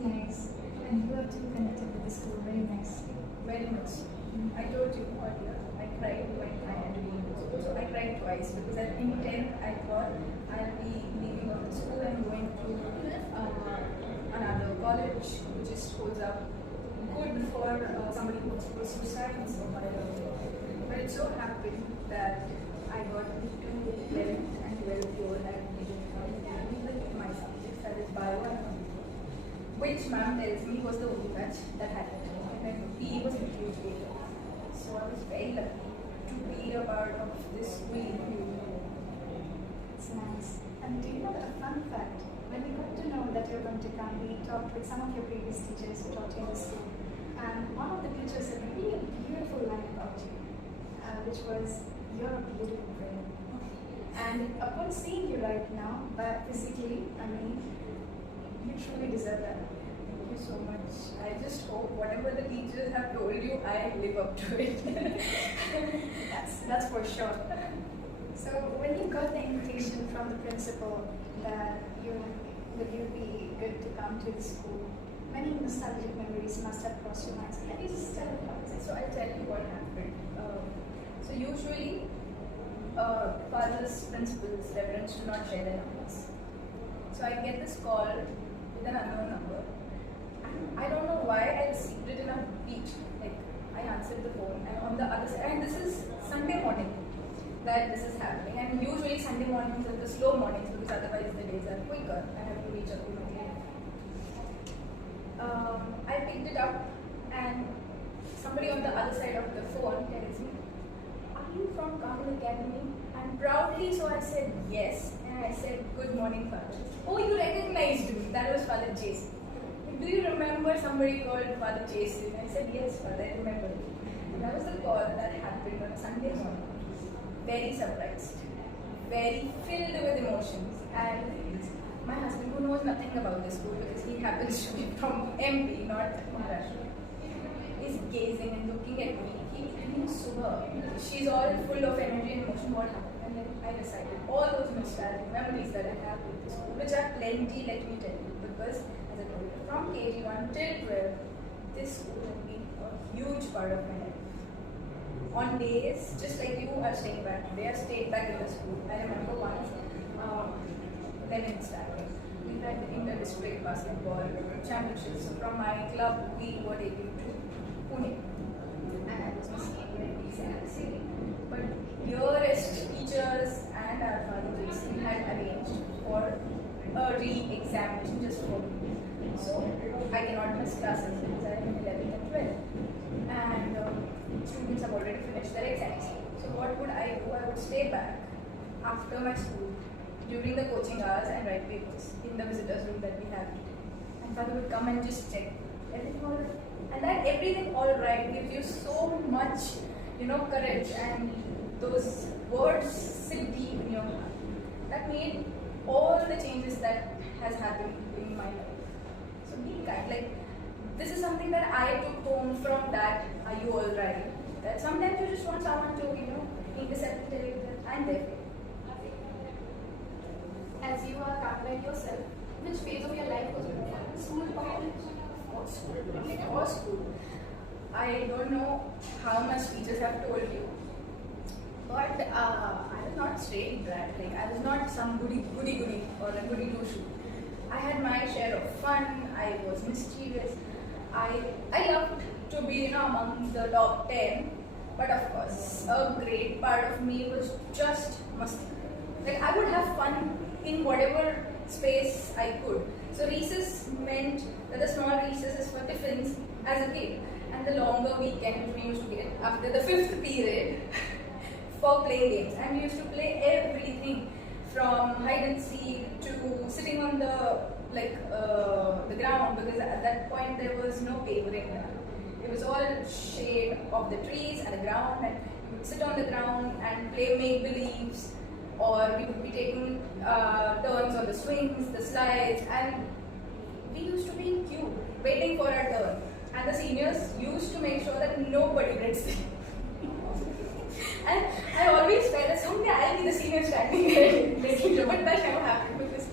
Nice. And you have to be connected with the school very nicely. Very much. I told you earlier, I cried when I had to leave the school. So I cried twice because in 10th I thought I'll be leaving of the school and going to another college which is holds up good for somebody who pursues science or whatever. But it so happened that I got into 11th and 12th year and with my subjects, that is bio and computer, which ma'am tells me was the only batch that had it. And then PE was introduced later. So I was very lucky to be a part of this school. It's nice. And do you know a fun fact? When we got to know that you're going to come, we talked with some of your previous teachers who taught you in the school. And one of the teachers said really a beautiful line about you, which was, you're a beautiful brain. And upon seeing you right now, but physically, I mean, you truly deserve that. Thank you so much. I just hope whatever the teachers have told you, I live up to it. That's for sure. So when you got the invitation from the principal that will you be good to come to the school, many nostalgic memories must have crossed your mind. So can you just tell me about it? So I'll tell you what happened. So usually, fathers, principals, reverends do not share their numbers. So I get this call with an unknown number. And I don't know why I received it in a beat. Like, I answered the phone, and on the other side, and this is Sunday morning that this is happening. And usually Sunday mornings are the slow mornings because otherwise the days are quicker and I have to reach up to my client. I picked it up and somebody on the other side of the phone tells me, "Are you from Carmel Academy?" And proudly so I said yes, and I said, "Good morning, Father." "Oh, you recognized me." That was Father Jason. "Do you remember somebody called Father Jason?" I said, "Yes, Father, I remember." And that was the call that happened on a Sunday morning. Very surprised, very filled with emotions, and my husband, who knows nothing about this school because he happens to be from MP, not Maharashtra, is gazing and looking at me. He saw her. She's all full of energy and emotion. What happened? And then I decided all those nostalgic memories that I have with the school, which are plenty, let me tell you, because as I told you, from KG1 till 12, this school has been a huge part of my life. On days, just like you are staying back today, I stayed back in the school. I remember once, then in Stanley, we had the inter-district basketball championships. So from my club, we were taken to Pune. And I was missing exactly. But dearest teachers and our fathers had arranged for a re-examination just for me. So I cannot miss classes because I am in 11th and 12th. And students have already finished their exams. So what would I do? I would stay back after my school during the coaching hours and write papers in the visitors room that we have today. And father would come and just check everything all right. And that everything all right gives you so much, courage, and those words sit deep in your heart. That made all the changes that has happened in my life. So be kind. Like, this is something that I took home from that "Are you all right?" That sometimes you just want someone to, intercept and tell you that I'm there for you. As you are Carmel yourself, which phase of your life was more fun? School or college? Or school. I don't know how much teachers have told you, but I was not straight brat. Like, I was not some goody or a goody two-shoe. I had my share of fun. I was mischievous. I loved to be among the top 10, but of course a great part of me was just masti. Like, I would have fun in whatever space I could. So recess meant that the small recesses for tiffins as a kid, and the longer weekend which we used to get after the 5th period for playing games. And we used to play everything from hide and seek to sitting on the ground, because at that point there was no paving. It was all shade of the trees and the ground, and we would sit on the ground and play make-believes, or we would be taking turns on the swings, the slides, and we used to be in queue waiting for our turn. And the seniors used to make sure that nobody gets it. And I always felt that someday I'll be the senior standing there, but that never happened because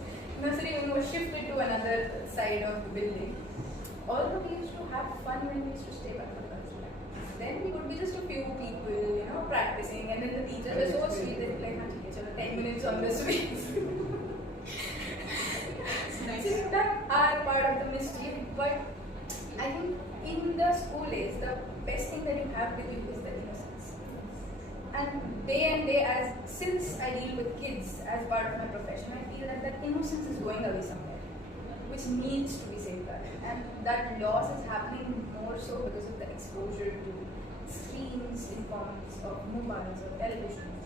nursery when we were shifted to another side of the building, although we used to have fun when we used to stay back for cultural activities, then we would be just a few people, practicing, and then the teachers were so sweet, they'd be like, "Haan, theek hai, chalo, 10 minutes on this week." So that are part of the mischief, but I think in the school days, the best thing that you have with you is the innocence. And day, since I deal with kids as part of my profession, I feel that that innocence is going away somewhere, which needs to be safeguarded. And that loss is happening more so because of the exposure to screens in forms of mobiles or televisions,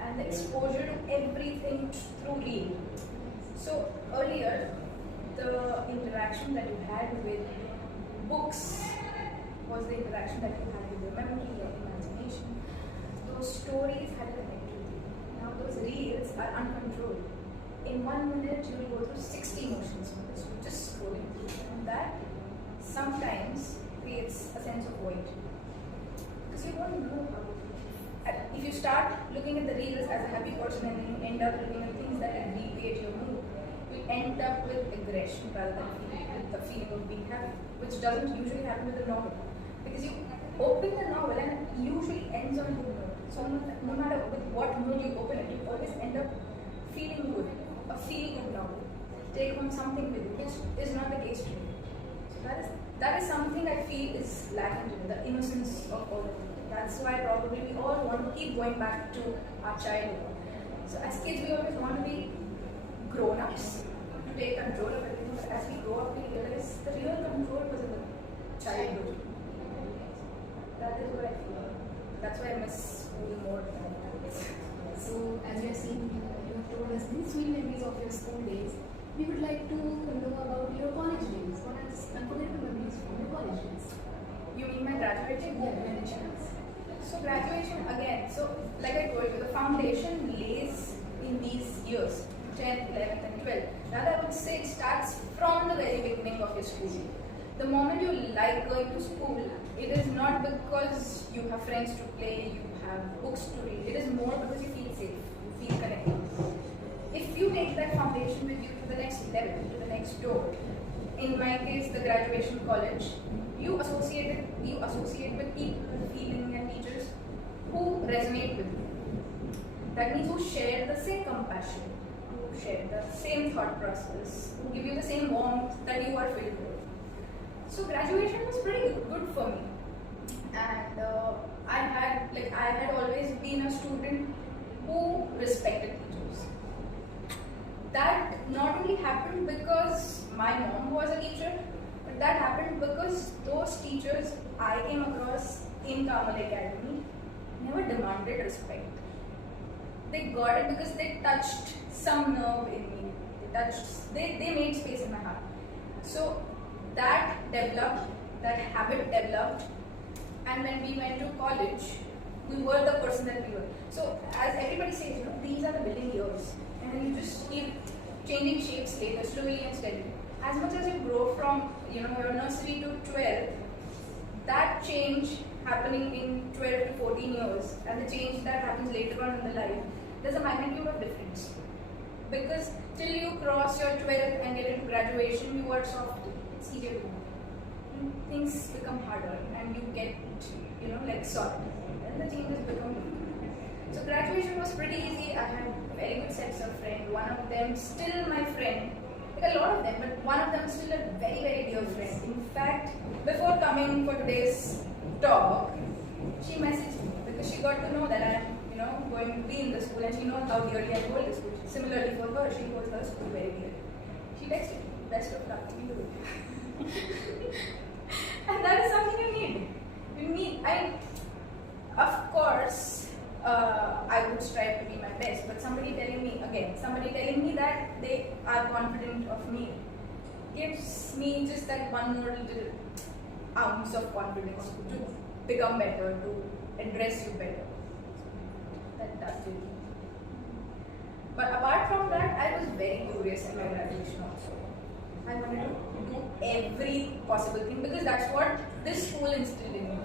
and the exposure to everything through reel. So earlier, the interaction that you had with books was the interaction that you had with your memory, your imagination. Those stories had a connect with you. Now those reels are uncontrolled. In 1 minute, you will go through 60 emotions because you're just scrolling through, and that sometimes creates a sense of void. Because you don't know how. If you start looking at the reels as a happy person and then you end up looking at things that alleviate your mood, you end up with aggression rather than with the feeling of being happy, which doesn't usually happen with a novel. Because you open the novel and it usually ends on a good note. So no matter with what mood you open it, you always end up feeling good, a feel-good novel. Take home something with you, which is not the case today. So that is something I feel is lacking today, the innocence of all of it. That's why probably we all want to keep going back to our childhood. So as kids, we always want to be grown-ups, to take control of everything. But as we grow up, we realize the real control was in the childhood. That is what I feel. That's why I miss school more than that. So, as you have seen, you have told us these sweet memories of your school days. We would like to know about your college days. What are unforgettable memories from your college days? You mean my graduating? Yeah. So graduation again. So like I told you, the foundation lays in these years, 10th, 11th, and 12th. Rather, I would say it starts from the very beginning of your school. The moment you like going to school, it is not because you have friends to play, you have books to read. It is more because you feel safe, you feel connected. If you take that foundation with you to the next level, to the next door, in my case, the graduation college, you associate with people, feeling, and teachers who resonate with you. That means who share the same compassion, who share the same thought process, who give you the same warmth that you are filled with. So graduation was pretty good for me, and I had always been a student who respected teachers. That not only happened because my mom was a teacher, but that happened because those teachers I came across in Carmel Academy never demanded respect. They got it because they touched some nerve in me. They made space in my heart. So that developed, that habit developed, and when we went to college, we were the person that we were. So as everybody says, these are the building years, and then you just keep changing shapes later, slowly and steadily. As much as you grow from your nursery to 12, that change happening in 12 to 14 years, and the change that happens later on in the life, there's a magnitude of difference. Because till you cross your 12th and get into graduation, you are soft. It's easier to move. Things become harder, and you get like soft, and the changes become. So graduation was pretty easy. I had very good sets of friends. One of them still my friend. Like a lot of them, but one of them still a very, very dear friend. In fact, before coming for today's talk, she messaged me because she got to know that I'm, going to be in the school, and she knows how dearly I hold the school. Similarly for her, she holds her school very dearly. She texted me, "Best of luck to you." And that is something you need. Of course, I would strive to be my best, but somebody telling me that they are confident of me gives me just that one more little ounce of confidence to become better, to address you better. That does it. But apart from that, I was very curious in my graduation also. I wanted to do every possible thing because that's what this school instilled in me.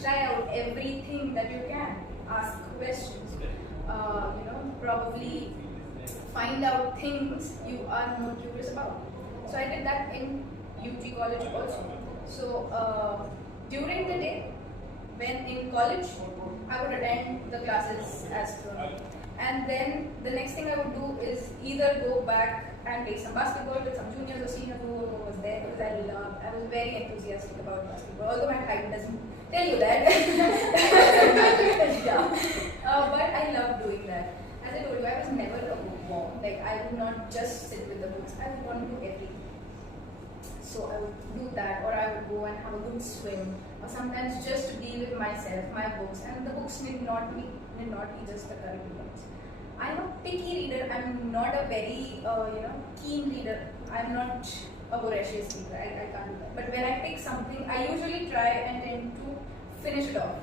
Try out everything that you can. Ask questions. Probably find out things you are more curious about. So I did that in UG college also. So during the day, when in college, I would attend the classes as well. And then the next thing I would do is either go back and play some basketball with some juniors or seniors who was there, because I was very enthusiastic about basketball, although my height doesn't tell you that. But I love doing that. As I told you, I was never a bookworm. Like, I would not just sit with the books, I would want to do everything. So I would do that, or I would go and have a good swim, or sometimes just to be with myself, my books, and the books need not be just the curriculums. I'm a picky reader. I'm not a very keen reader. I'm not a voracious reader. I can't do that. But when I pick something, I usually try and tend to finish it off.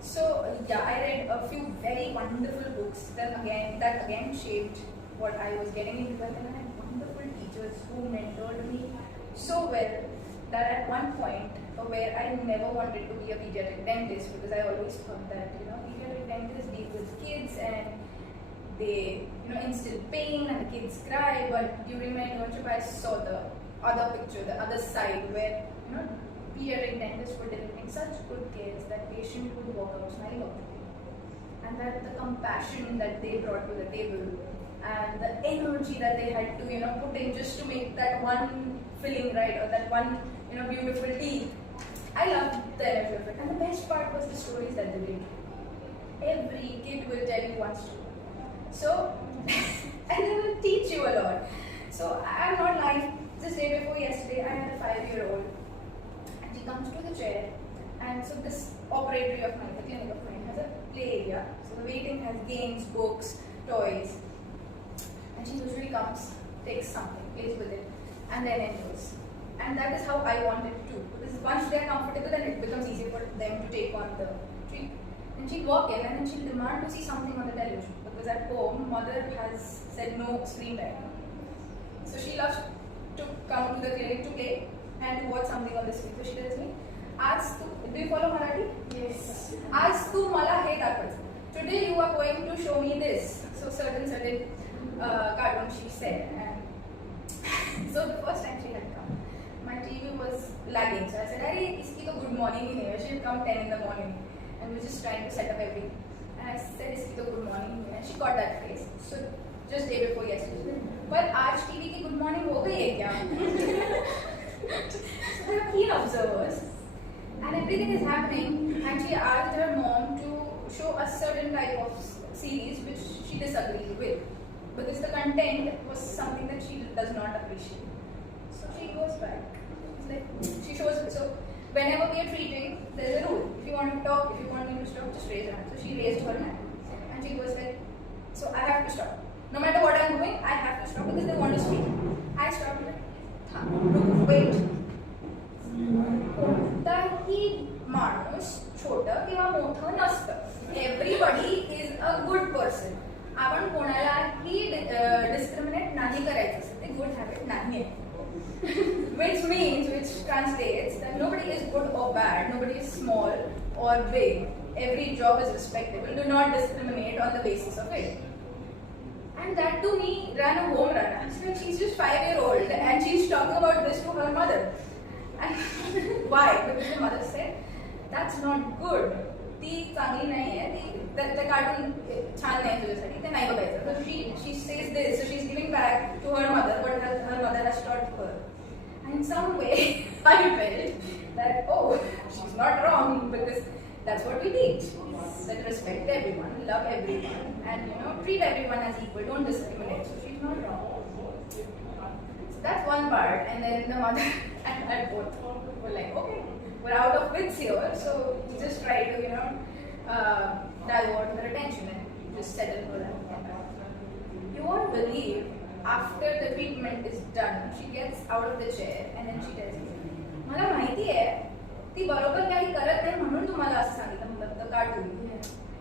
So yeah, I read a few very wonderful books that again shaped what I was getting into, and I had wonderful teachers who mentored me so well that at one point where I never wanted to be a pediatric dentist, because I always thought that pediatric dentists deal with kids and they instill pain and the kids cry. But during my internship, I saw the other picture, the other side, where pediatric dentists were delivering such good care that patient would walk out smiling out the day, and that the compassion that they brought to the table and the energy that they had to put in just to make that one filling right, or that one beautiful teeth. I loved the energy of it, and the best part was the stories that they made. Every kid will tell you one story. So, and they will teach you a lot. So I'm not lying. This day before yesterday, I had a 5-year-old, and she comes to the chair, and so this operatory of mine, the clinic of mine, has a play area. So the waiting has games, books, toys, and she usually comes, takes something, plays with it, and then enjoys. And that is how I want it too. Because once they are comfortable, then it becomes easier for them to take on the treatment. And she'll walk in and then she'll demand to see something on the television. Because at home, mother has said no screen time. So she loves to come to the clinic to play and to watch something on the screen. So she tells me, do you follow Marathi? Yes. Aaj tu mala he dakhvacha. Today you are going to show me this. So certain cartoon she said. And so the first time she had come, my TV was lagging. So I said, "Hey, iski to good morning hi hai." She had come 10 in the morning, and we were just trying to set up everything. And I said, "Iski to good morning," and she got that phrase. So just day before yesterday. But aaj TV ki good morning ho gayi hai kya? So they are keen observers, and everything is happening. And she asked her mom to show a certain type of series which she disagreed with, because the content was something that she does not appreciate. So she goes back. She shows it. So whenever we are treating, there is a rule. If you want to talk, if you want me to stop, just raise your hand. So she raised her hand, and she was like, "So I have to stop. No matter what I'm doing, I have to stop because they want to speak." I stopped like, wait. कोणताही माणूस छोटा किंवा मोठं नसतं. Everybody is a good person. आपण कोणालाही discriminate नाही करायचं. ते good habit नाही आहे. Which translates that nobody is good or bad, nobody is small or big. Every job is respectable. Do not discriminate on the basis of it. And that to me ran a home run. I said, she's just 5-year-old and she's talking about this to her mother. And why? Because the mother said, that's not good. ती चांगली नाही आहे. The cartoon छान नाही तुझ्यासाठी. ते नाही बघायचं. So she says this. So she's giving back to her mother what her mother has taught her. And in some way, I felt that she's not wrong, because that's what we teach. That respect everyone, love everyone, and treat everyone as equal. Don't discriminate. So she's not wrong. So that's one part. And then the mother and I both were like, okay, we're out of wits here, so just try to divert her attention and just settle her down. You won't believe, after the treatment is done, she gets out of the chair and then she tells me, मला माहिती आहे ती बरोबर काही करत नाही म्हणून तुम्हाला असं सांगितलं. The cartoon.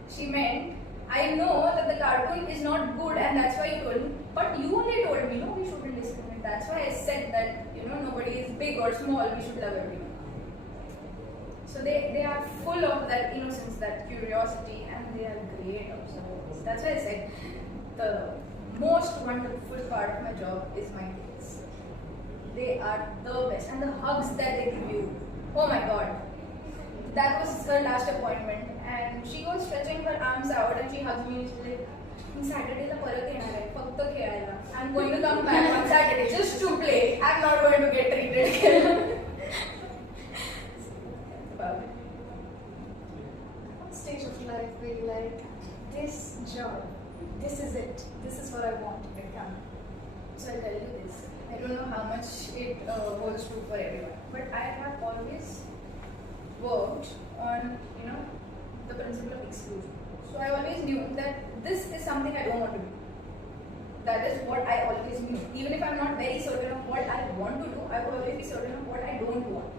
She meant, I know that the cartoon is not good and that's why you told me, but you only told me, no, we shouldn't discriminate. That's why I said that, nobody is big or small, we should love everyone. So they are full of that innocence, that curiosity, and they are great observers. That's why I said the most wonderful part of my job is my kids. They are the best, and the hugs that they give you. Oh my God. That was her last appointment, and she was stretching her arms out, and she hugs me. She's like, Saturday la परत येणार आहे फक्त खेळायला. I'm going to come back on Saturday just to play. I'm not going to get treated. What stage of life were you like, this job, this is it, this is what I want to become? So I'll tell you this. I don't know how much it holds true for everyone, but I have always worked on, the principle of exclusion. So I always knew that this is something I don't want to do. That is what I always knew. Even if I'm not very certain of what I want to do, I will always be certain of what I don't want.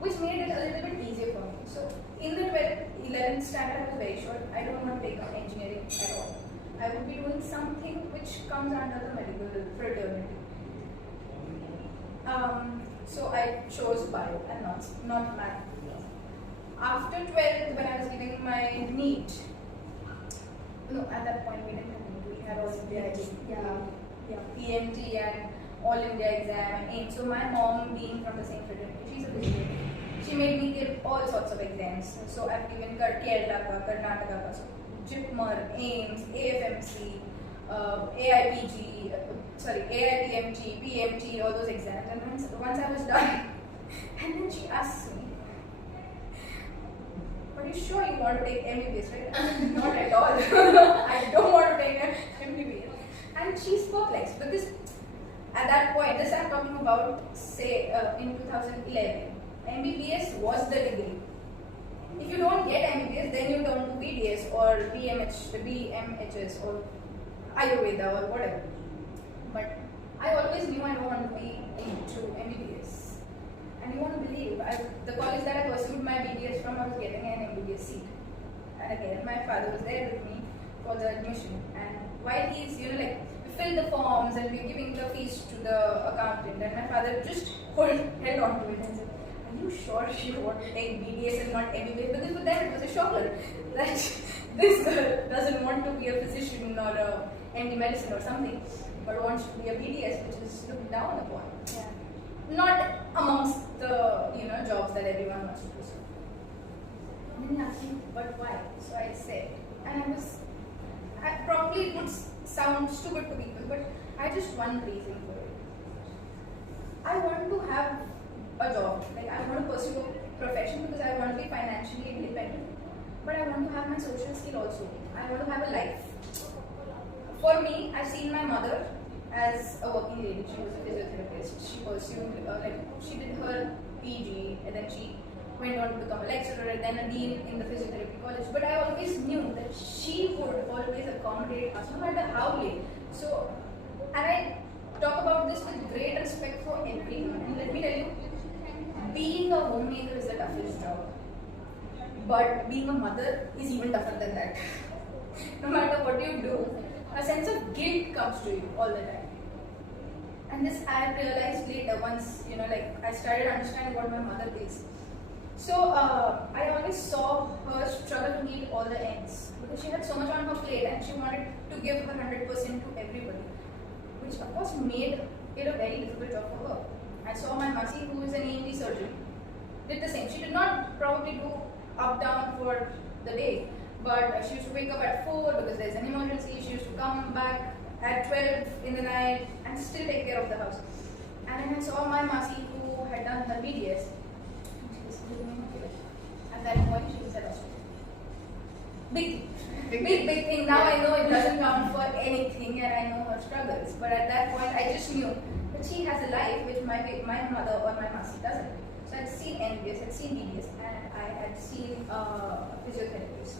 Which made it a little bit easier for me. So in the 11th standard, I was very sure I don't want to take up engineering at all. I would be doing something which comes under the medical fraternity. So I chose bio and not math. After 12th, when I was giving my NEET, no, at that point we didn't have NEET, we had all India, PMT and all India exam. And so my mom, being from the same fraternity, she's a visitor. She made me give all sorts of exams. So I've given Kerala, Karnataka, so JIPMER, AIMS, AFMC, AIPMT, PMT, all those exams. And once I was done, and then she asked me, "Are you sure you want to take MBBS, right?" I said, "Not at all. I don't want to take MBBS." And she's perplexed because at that point, this I'm talking about, say, in 2011, MBBS was the degree. If you don't get MBBS, then you turn to BDS or BMHS or Ayurveda or whatever. But I always knew I don't want to be into MBBS. And you won't believe, the college that I pursued my BBS from, I was getting an MBBS seat. And again, my father was there with me for the admission. And while he's, we fill the forms and we're giving the fees to the accountant, and my father just held on to it and said, "Are you sure you want to take BDS and not MBBS?" Because for them it was a shocker that this girl doesn't want to be a physician or a MD medicine or something, but wants to be a BDS, which is looked down upon. Yeah. Not amongst the jobs that everyone wants to pursue. And then he asked me, "But why?" So I said, and I probably would sound stupid to people, but I just one reason for it. I want to have a job, I want to pursue a profession because I want to be financially independent, but I want to have my social skill also. I want to have a life. For me, I've seen my mother as a working lady. She was a physiotherapist. She pursued, she did her PG, and then she went on to become a lecturer and then a dean in the physiotherapy college. But I always knew that she would always accommodate us, no matter how late. So, and I talk about this with great respect for everyone. And let me tell you, being a homemaker is the toughest job. But being a mother is even tougher than that. No matter what you do, a sense of guilt comes to you all the time. And this I realized later once, I started understanding what my mother is. So I always saw her struggle to meet all the ends because she had so much on her plate and she wanted to give her 100% to everybody, which of course made it a very difficult job for her. I saw my Masi, who is an ENT surgeon, did the same. She did not probably do up-down for the day, but she used to wake up at 4 because there's an emergency. She used to come back at 12 in the night and still take care of the house. And then I saw my Masi, who had done her BDS. At that point, she was at hospital. Big thing. Now I know it doesn't count for anything, and I know her struggles. But at that point, I just knew that she has a life which my mother or my Masi doesn't. So I'd seen NBS, I'd seen BDS, and I had seen physiotherapists.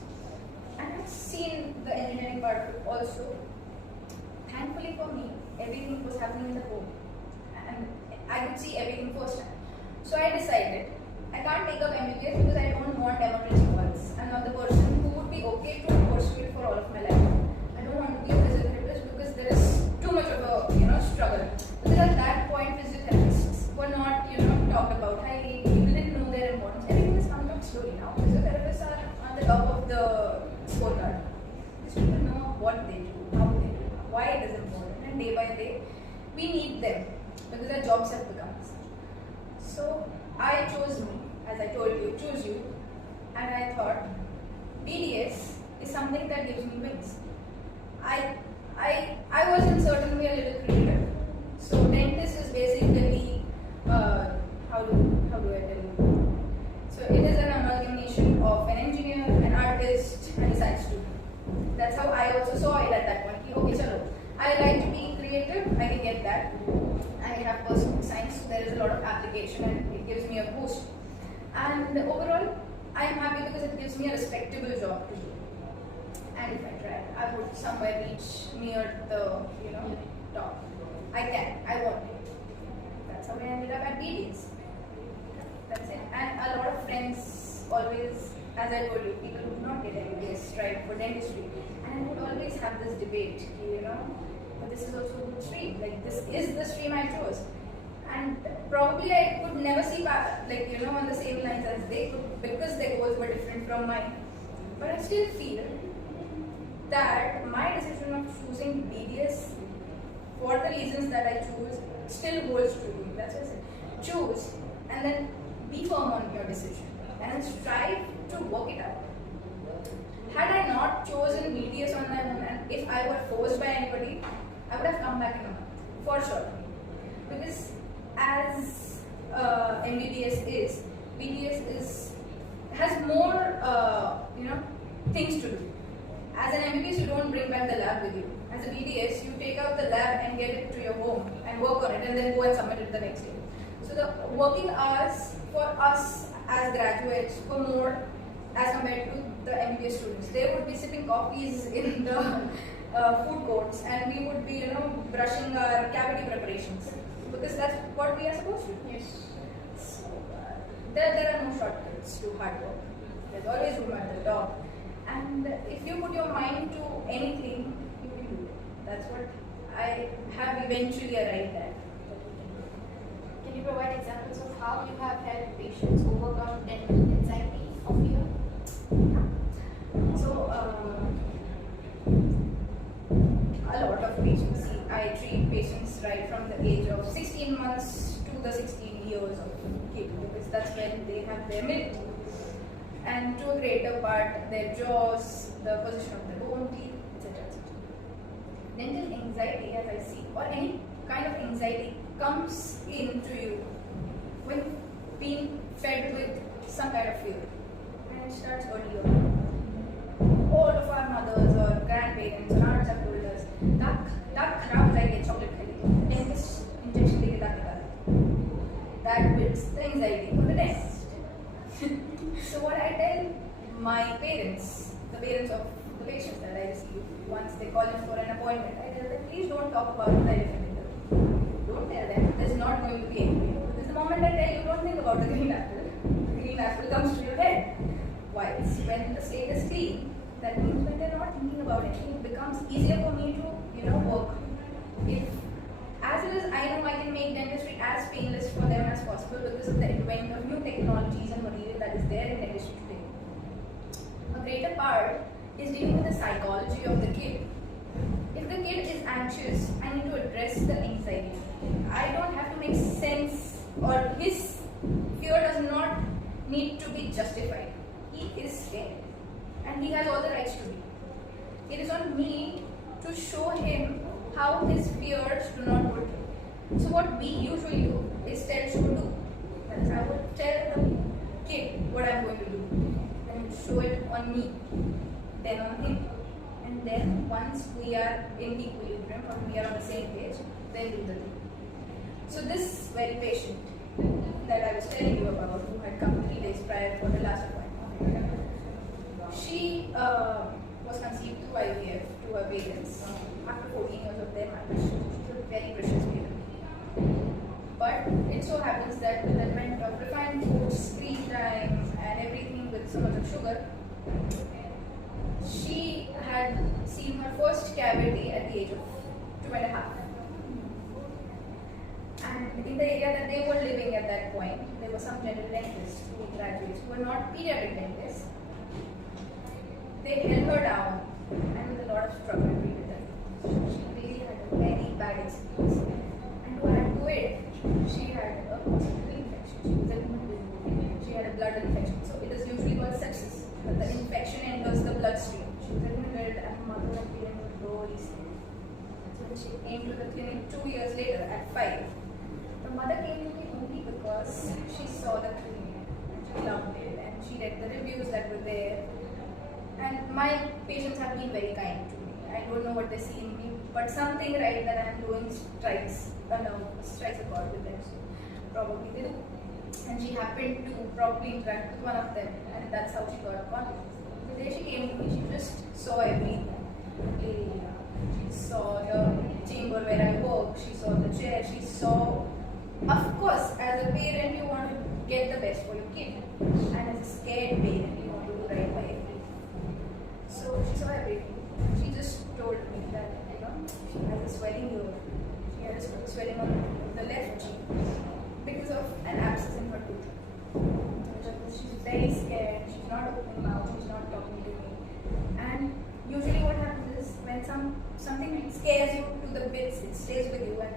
And I'd seen the engineering part also. Thankfully for me, everything was happening in the home. And I could see everything firsthand. So I decided, I can't take up MBBS because I don't want emergency calls. I'm not the person who would be okay to pursue it for all of my life. I don't want to be a physiotherapist because there is too much of a struggle. Because at that point, physiotherapists were not talked about highly. People didn't know their importance. Everything has come up slowly now. Physiotherapists are on the top of the scorecard. Because people know what they do, how they do, why it is important, and day by day we need them because our jobs have become easy. So I chose me, as I told you, choose you, and I thought BDS is something that gives me wings. I was in certain way a little creative. So dentist is basically how do I tell you? So it is an amalgamation of an engineer, an artist, and a science student. That's how I also saw it at that point. Okay, chalo. I like to be creative. I can get that. I have pursued science, so there is a lot of application, and it gives me a boost. And overall, I am happy because it gives me a respectable job to do. And if I try, I would somewhere reach near the top. I can. I want it. That's how I ended up at BDS. That's it. And a lot of friends always, as I told you, people who do not get MBBS strive for dentistry. And I would always have this debate, but this is also a good stream. Like, this is the stream I chose. And probably I could never see, on the same lines as they could because their goals were different from mine. But I still feel that my decision of choosing BDS for the reasons that I choose still holds true to me. That's what I said. Choose and then be firm on your decision and strive to work it out. Had I not chosen BDS on my own, and if I were forced by anybody, I would have come back in a month, for sure. Because as MBBS is, BDS has more, things to do. As an MBBS, you don't bring back the lab with you. As a BDS, you take out the lab and get it to your home and work on it and then go and submit it the next day. So the working hours for us as graduates were more as compared to the MBBS students. They would be sipping coffees in the food courts, and we would be, brushing our cavity preparations because that's what we are supposed to. Yes. So there are no shortcuts to hard work. There's always room at the top. And if you put your mind to anything, you can do it. That's what I have eventually arrived at. Can you provide examples of how you have helped patients overcome dental anxiety or fear? So, a lot of patients. See, I treat patients right from the age of 16 months to the 16 years of kid because that's when they have their milk. And to a greater part, their jaws, the position of the bone teeth, etc. Dental anxiety, as I see, or any kind of anxiety, comes into you when being fed with some kind of fear. And it starts earlier. All of our mothers or grandparents or aunts have told us, that kharab ho jayegi chocolate khali. Dentist injection deke that builds the anxiety for the dentist. So what I tell my parents, the parents of the patients that I receive, once they call in for an appointment, I tell them, please don't talk about the elephant in the room. Don't tell them there's not going to be anything. Because the moment I tell you, don't think about the green apple. The green apple comes to your head. Whilst when the slate is clean, that means when they're not thinking about anything, it becomes easier for me to, work. If as well as I know I can make dentistry as painless for them as possible because of the advent of new technologies and material that is there in dentistry today. A greater part is dealing with the psychology of the kid. If the kid is anxious, I need to address the anxiety. I don't have to make sense, or his fear does not need to be justified. He is scared and he has all the rights to be. It is on me to show him how his fears do not go through. So what we usually do is tell to do. That is, I would tell the kid what I'm going to do and show it on me, then on him. And then once we are in equilibrium or we are on the same page, then do the thing. So this very patient that I was telling you about, who had come 3 days prior for the last appointment, she was conceived through IVF to her parents after 14 years of their marriage. She's a very precious baby. But it so happens that with the advent of refined foods, screen time, and everything with so much of sugar, she had seen her first cavity at the age of 2.5. And in the area that they were living at that point, there were some general dentists who graduates who were not pediatric dentists. They held her down and with a lot of struggle treated her. She a very bad experience. And to add to it, she had a hospital infection. She had a blood infection. So it is usually called sepsis. But the infection enters the bloodstream. She was admitted and her mother had been really sick. So when she came to the clinic 2 years later at 5, the mother came to me only because she saw the clinic and she loved it and she read the reviews that were there. And my patients have been very kind to me. I don't know what they see in me, but something right that I am doing strikes a chord with them. So probably they do. And she happened to probably interact with one of them, and that's how she got confidence. The day she came to me, she just saw everything. She saw the chamber where I work, she saw the chair, she saw. Of course, as a parent, you want to get the best for your kid, and as a scared parent, you want to do right by everything. So she saw everything. She just told me that she has a swelling here. She has a swelling on the left cheek because of an abscess in her tooth. She's very scared. She's not opening mouth. She's not talking to me. And usually, what happens is when something scares you to the bits, it stays with you, and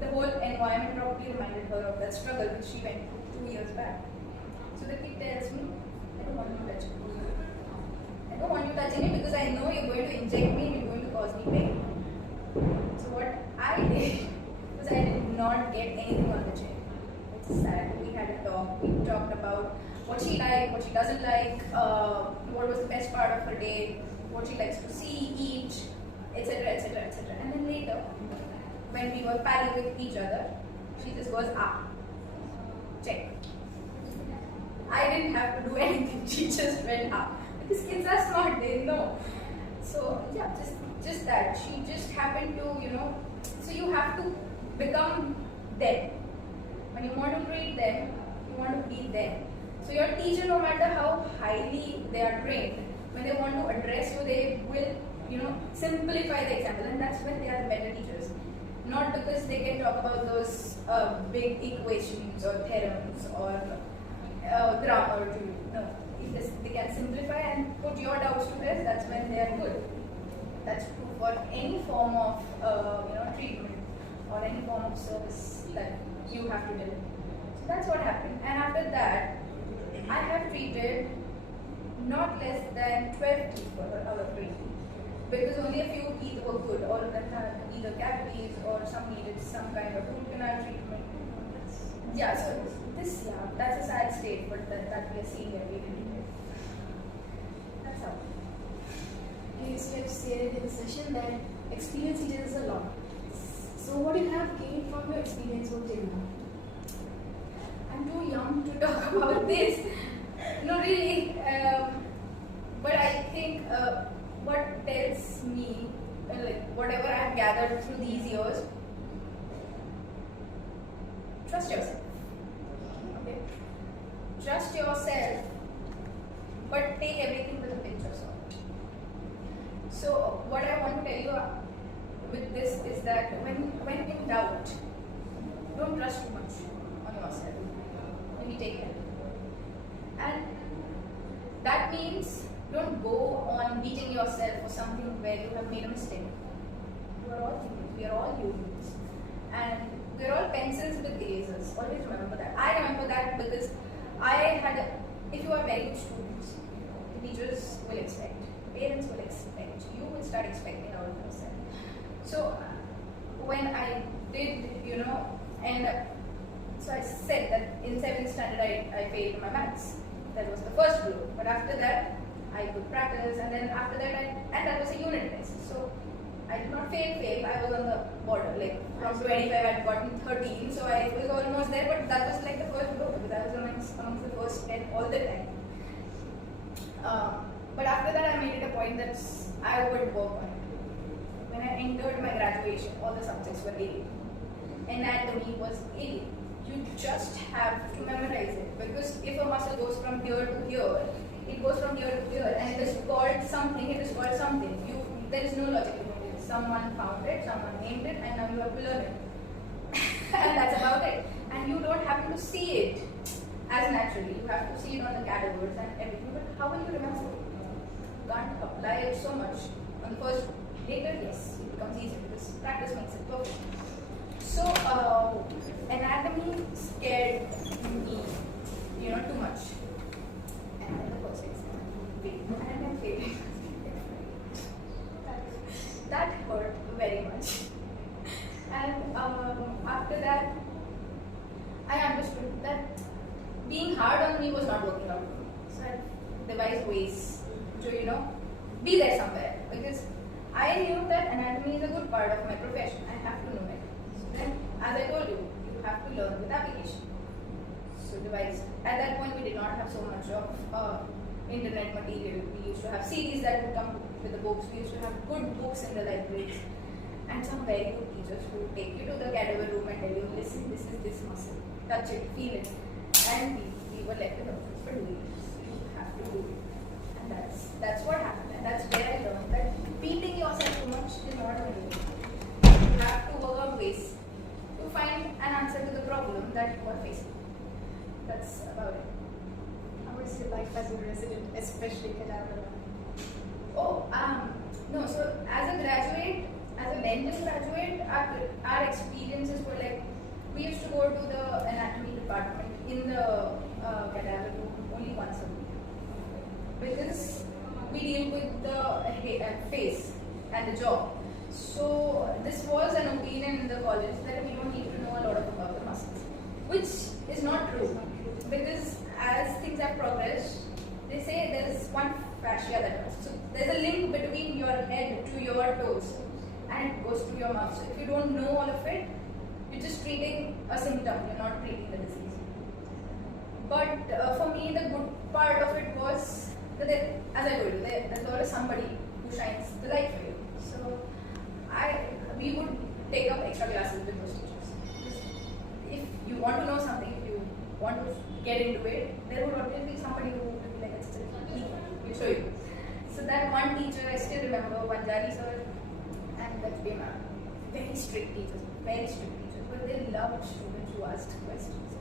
the whole environment probably reminded her of that struggle which she went through 2 years back. So the kid tells me, I don't want you to touch it. I don't want you touching it because I know you're going to inject me and you're going to cause me pain. So what I did was I did not get anything on the chair. It's sad. We had a talk. We talked about what she liked, what she doesn't like, what was the best part of her day, what she likes to see, eat, etc., etc., etc. And then later, when we were parring with each other, she just goes, check. I didn't have to do anything. She just went up. These kids are smart, they know. So yeah, just that. She just happened to, so you have to become them. When you want to treat them, you want to be them. So your teacher, no matter how highly they are trained, when they want to address you, they will, simplify the example, and that's when they are the better teachers. Not because they can talk about those big equations or theorems or grammar to you. No. If they can simplify and put your doubts to rest, that's when they are good. That's true for any form of treatment or any form of service that you have to deliver. So that's what happened. And after that, I have treated not less than 12 teeth for our treatment. Because only a few teeth were good. All of them had either cavities or some needed some kind of root canal treatment. Yeah, so that's a sad state, but that we are seeing every day. That's how. You have said in the session that experience teaches a lot. So what you have gained from your experience until now? I'm too young to talk about this. No, really. But I think what tells me, whatever I've gathered through these years, trust yourself. Okay? Trust yourself, but take everything with a pinch of salt. So what I want to tell you with this is that when in doubt, don't trust too much on yourself. Maybe take it. And that means don't go on beating yourself for something where you have made a mistake. You are all humans. We are all humans. And we are all pencils with erasers. Always remember that. I remember that because if you are very good students, the teachers will expect, parents will expect, you will start expecting out of yourself. So when I did, and so I said that in 7th standard I failed my maths. That was the first blow. But after that, I could practice, and then after that, and that was a unit test. So I did not fail. I was on the border. From 25, I had gotten 13, so I was almost there. But that was the first blow because I was amongst the first 10 all the time. But after that, I made it a point that I would work on it. When I entered my graduation, all the subjects were alien. Anatomy was alien. You just have to memorize it, because if a muscle goes from here to here, it goes from here to here, and it is called something. There is no logic in it. Someone found it, someone named it, and now you have to learn it. And that's about it. And you don't have to see it as naturally. You have to see it on the cadavers and everything. But how will you remember it? You can't apply it so much on the first Later, yes, it becomes easier because practice makes it perfect. So, anatomy scared me, too much. And then the person said, and I'm failing. That hurt very much. And after that, I understood that being hard on me was not working out for me. So I devised ways to, be there somewhere. Because I knew that anatomy is a good part of my profession. I have to know it. So then, as I told you, you have to learn with application. So devised. At that point, we did not have so much of internet material. We used to have CDs that would come with the books. We used to have good books in the libraries. And some very good teachers who would take you to the cadaver room and tell you, listen, this is this muscle. Touch it, feel it. And we were left in office for doing it. You have to do it. And that's what happened. And that's where I learned that beating yourself too much is not a way. You have to work out ways to find an answer to the problem that you are facing. That's about it. How was your life as a resident, especially cadaver? Oh, no, so as a graduate, as a dental graduate, our experiences were like, we used to go to the anatomy department in the cadaver room only once a week. Because we deal with the face and the jaw. So this was an opinion in the college that we don't need to know a lot about the muscles. Which is not true. Because as things have progressed, they say there is one fascia that goes. So there's a link between your head to your toes and it goes to your mouth. So if you don't know all of it, you're just treating a symptom, you're not treating the disease. But for me, the good part of it was that as I told you, there's always somebody who shines the light for you. So we would take up extra classes with those teachers. If you want to know something, if you want to get into it, there would always be somebody who would be like, we'll show you. So that one teacher, I still remember, Vanjari sir and Lakshmi ma'am, very strict teachers, but they loved students who asked questions.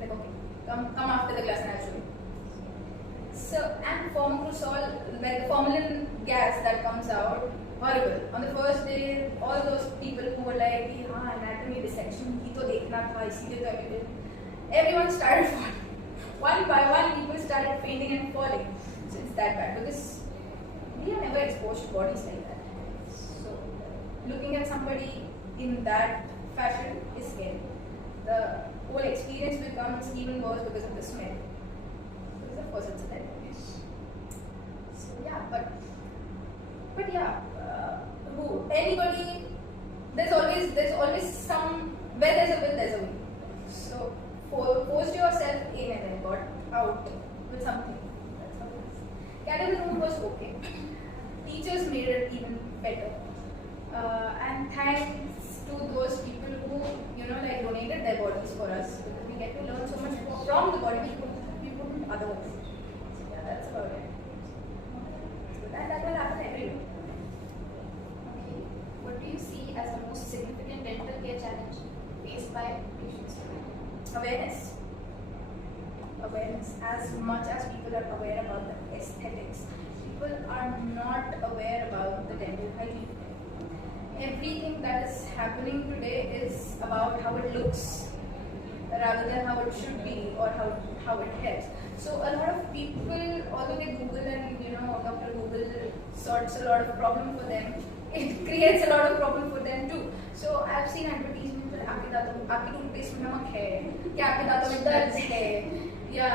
Like, okay, come after the class and I'll show you. So, and formicrosol, like the formalin gas that comes out, horrible. On the first day, all those people who were like, anatomy dissection, he to dekhna tha, isliye to I did. Everyone started falling. One by one, people started fainting and falling. So it's that bad because we are never exposed to bodies like that. So looking at somebody in that fashion is scary. The whole experience becomes even worse because of the smell. Because of course it's a dead body. So yeah, but yeah, anybody, there's always some, where there's a will, there's a way. So forced yourself in and then got out with something. That's how it is. Cadaver room was okay. Teachers made it even better. And thanks to those people who, donated their bodies for us, because we get to learn so much from the body which we wouldn't otherwise. So yeah, that's about it. And that will happen every day. Okay. What do you see as the most significant dental care challenge faced by patients today? Awareness. As much as people are aware about the aesthetics, people are not aware about the dental hygiene. Everything that is happening today is about how it looks rather than how it should be or how it helps. So a lot of people, although they Google and Dr. Google sorts a lot of problem for them, it creates a lot of problem for them too. So I've seen advertisements that आपके toothpaste में नमक है, क्या आपके दांतों में दर्द है, या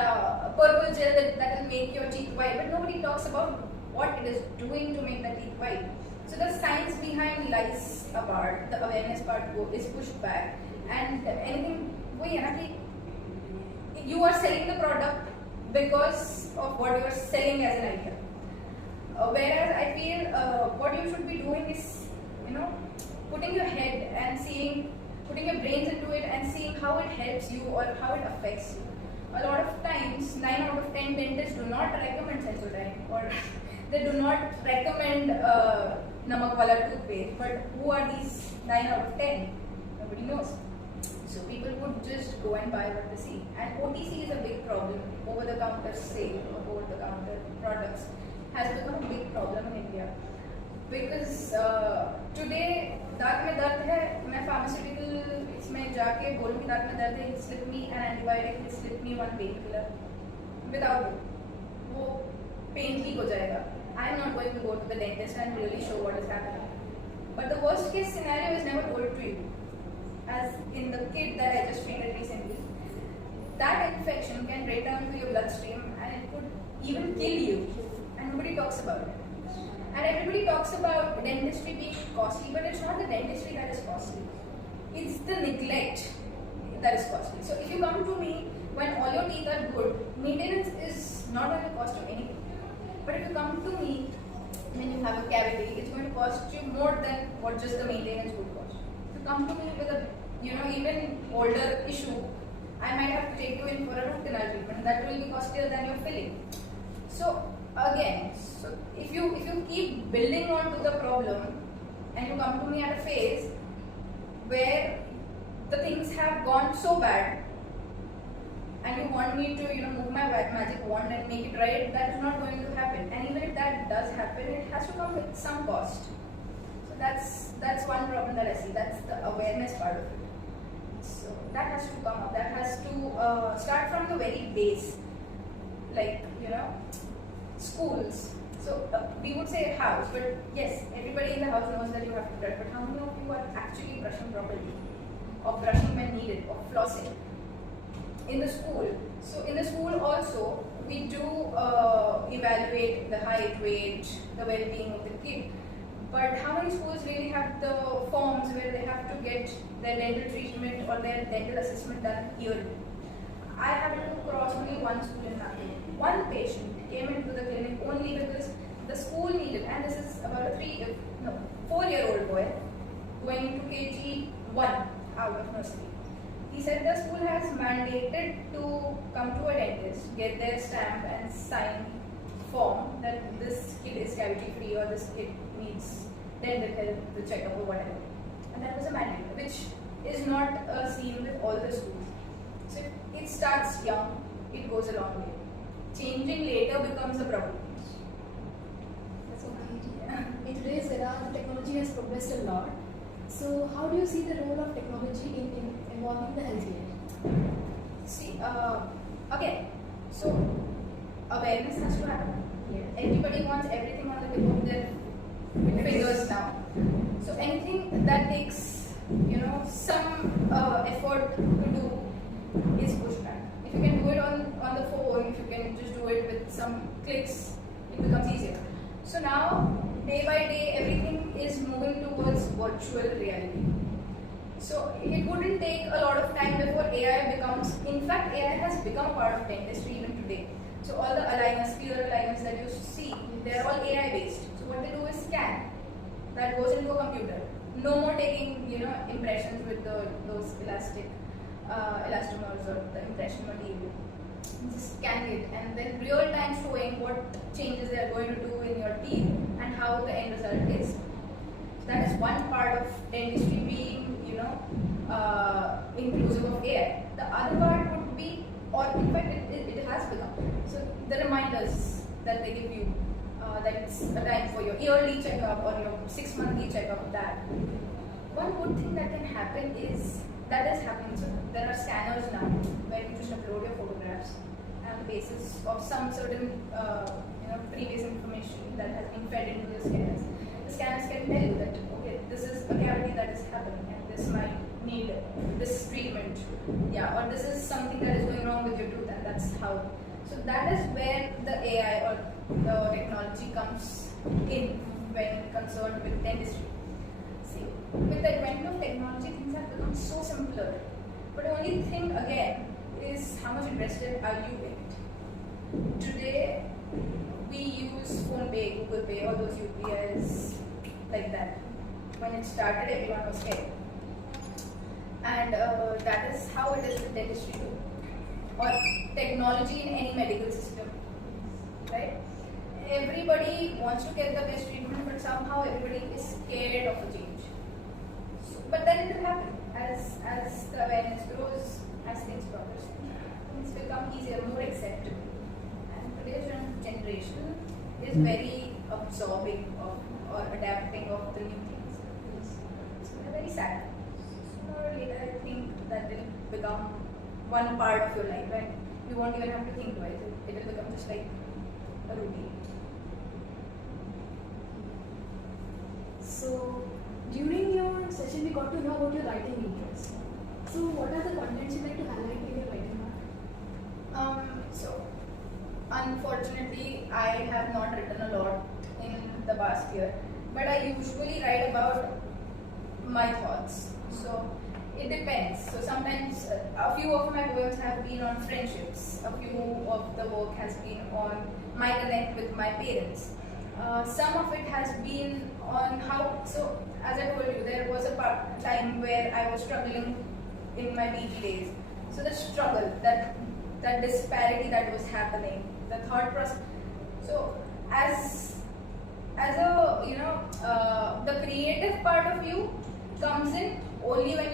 purple gel that will make your teeth white, but nobody talks about what it is doing to make the teeth white. So the science behind lies apart, the awareness part is pushed back, and anything वही है ना कि you are selling the product because of what you are selling as an idea. Whereas I feel what you should be doing is, putting your head and putting your brains into it and seeing how it helps you or how it affects you. A lot of times, 9 out of 10 dentists do not recommend Sensodyne or they do not recommend namak wala toothpaste. But who are these 9 out of 10? Nobody knows. So people would just go and buy what they see. And OTC is a big problem. Over-the-counter sale of over-the-counter products has become a big problem in India. because today दांत में दर्द है, मैं pharmaceutical इसमें जाके बोलूँगी दांत में दर्द है, slip me an antibiotic, slip me one painkiller, without it, वो pain ठीक हो जाएगा. I am not going to go to the dentist and really show what is happening. But the worst case scenario is never told to you. As in the kid that I just treated recently, that infection can drain down to your bloodstream and it could even kill you. And nobody talks about it. And everybody talks about dentistry being costly, but it's not the dentistry that is costly. It's the neglect that is costly. So if you come to me when all your teeth are good, maintenance is not going to cost you anything. But if you come to me when you have a cavity, it's going to cost you more than what just the maintenance would cost. If you come to me with a even older issue, I might have to take you in for a root canal treatment. That will be costlier than your filling. So again, if you keep building on to the problem and you come to me at a phase where the things have gone so bad and you want me to move my magic wand and make it right, that is not going to happen. And even if that does happen, it has to come with some cost. So that's one problem that I see. That's the awareness part of it. So that has to come up. That has to start from the very base, like schools. So we would say house, but yes, everybody in the house knows that you have to brush. But how many of you are actually brushing properly, or brushing when needed, or flossing? In the school. So in the school also, we do evaluate the height, weight, the well-being of the kid. But how many schools really have the forms where they have to get their dental treatment or their dental assessment done yearly? I happened to cross only one school in Nagpur. One patient came into the clinic only because the school needed, and this is about a 4-year-old boy going into KG1 out of nursery. He said the school has mandated to come to a dentist, get their stamp and sign form that this kid is cavity free or this kid needs dental health, the checkup or whatever. And that was a mandate, which is not seen with all the schools. So it starts young, it goes a long way. Changing later becomes a problem. That's okay. Yeah. In today's era, technology has progressed a lot. So how do you see the role of technology in involving the healthcare? See, again, so awareness has to happen. Everybody wants everything on the tip of their fingers now. So anything that takes, some effort to do is pushed back. If you can do it on the phone, if you can just do it with some clicks, it becomes easier. So now, day by day, everything is moving towards virtual reality. So it wouldn't take a lot of time before AI becomes, in fact, AI has become a part of dentistry even today. So all the aligners, clear aligners that you see, they're all AI based. So what they do is scan. That goes into a computer. No more taking, impressions with those elastomers or the impression material. Just scan it and then real time showing what changes they are going to do in your teeth and how the end result is. So that is one part of dentistry being, inclusive of AI. The other part would be, or in fact it has become, so the reminders that they give you, that it's a time for your yearly checkup or your 6-monthly checkup. That one good thing that can happen is that is happening. So there are scanners now where you just upload your photographs on the basis of some certain previous information that has been fed into the scanners. The scanners can tell you that okay, this is a cavity that is happening and this might need this treatment, or this is something that is going wrong with your tooth, and that's how. So that is where the AI or the technology comes in when concerned with dentistry. See, with the advent of technology, things have become so simpler. But the only thing again is how much interested are you in it? Today, we use PhonePe, Google Pay, all those UPIs like that. When it started, everyone was scared. And that is how it is with dentistry too. Or technology in any medical system, right? Everybody wants to get the best treatment, but somehow everybody is scared of a change. So, but then it will happen as the awareness grows, as things progress. Things become easier, more acceptable. And today's generation is very absorbing of, or adapting of the new things. So they're very sad. Sooner or later, I think that will become one part of your life, and you won't even have to think twice. It will become just like a routine. So, during your session, we got to know about your writing interests. So, what are the contents you like to highlight in your writing work? So, unfortunately, I have not written a lot in the past year, but I usually write about my thoughts. So, it depends. So, sometimes a few of my poems have been on friendships, a few of the work has been on my connect with my parents. Some of it has been on how, so as I told you, there was a time where I was struggling in my BG days. So the struggle, that disparity that was happening, the thought process. So as a, the creative part of you comes in only when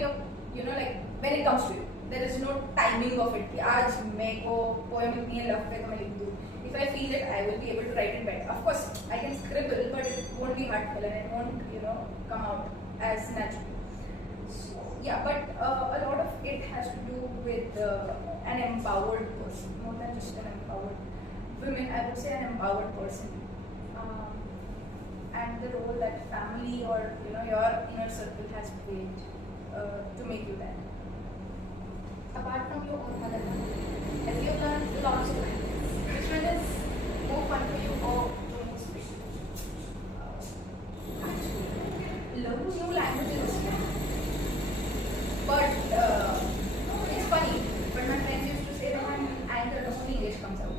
like when it comes to you. There is no timing of it. आज मेरे को poem इतनी है लग पे तो मैं लिख दूँ. If I feel it, I will be able to write it better. Of course, I can scribble, but it won't be heartfelt and it won't, come out as natural. So, yeah, but a lot of it has to do with an empowered person, more than just an empowered woman. I would say an empowered person, and the role that family or your inner circle has played to make you that. Apart from your own mother tongue, have you learned lots of languages? Which one is more fun for you or the most difficult? Actually, learning new languages, but it's funny. But my friends used to say that I'm angry only English comes out.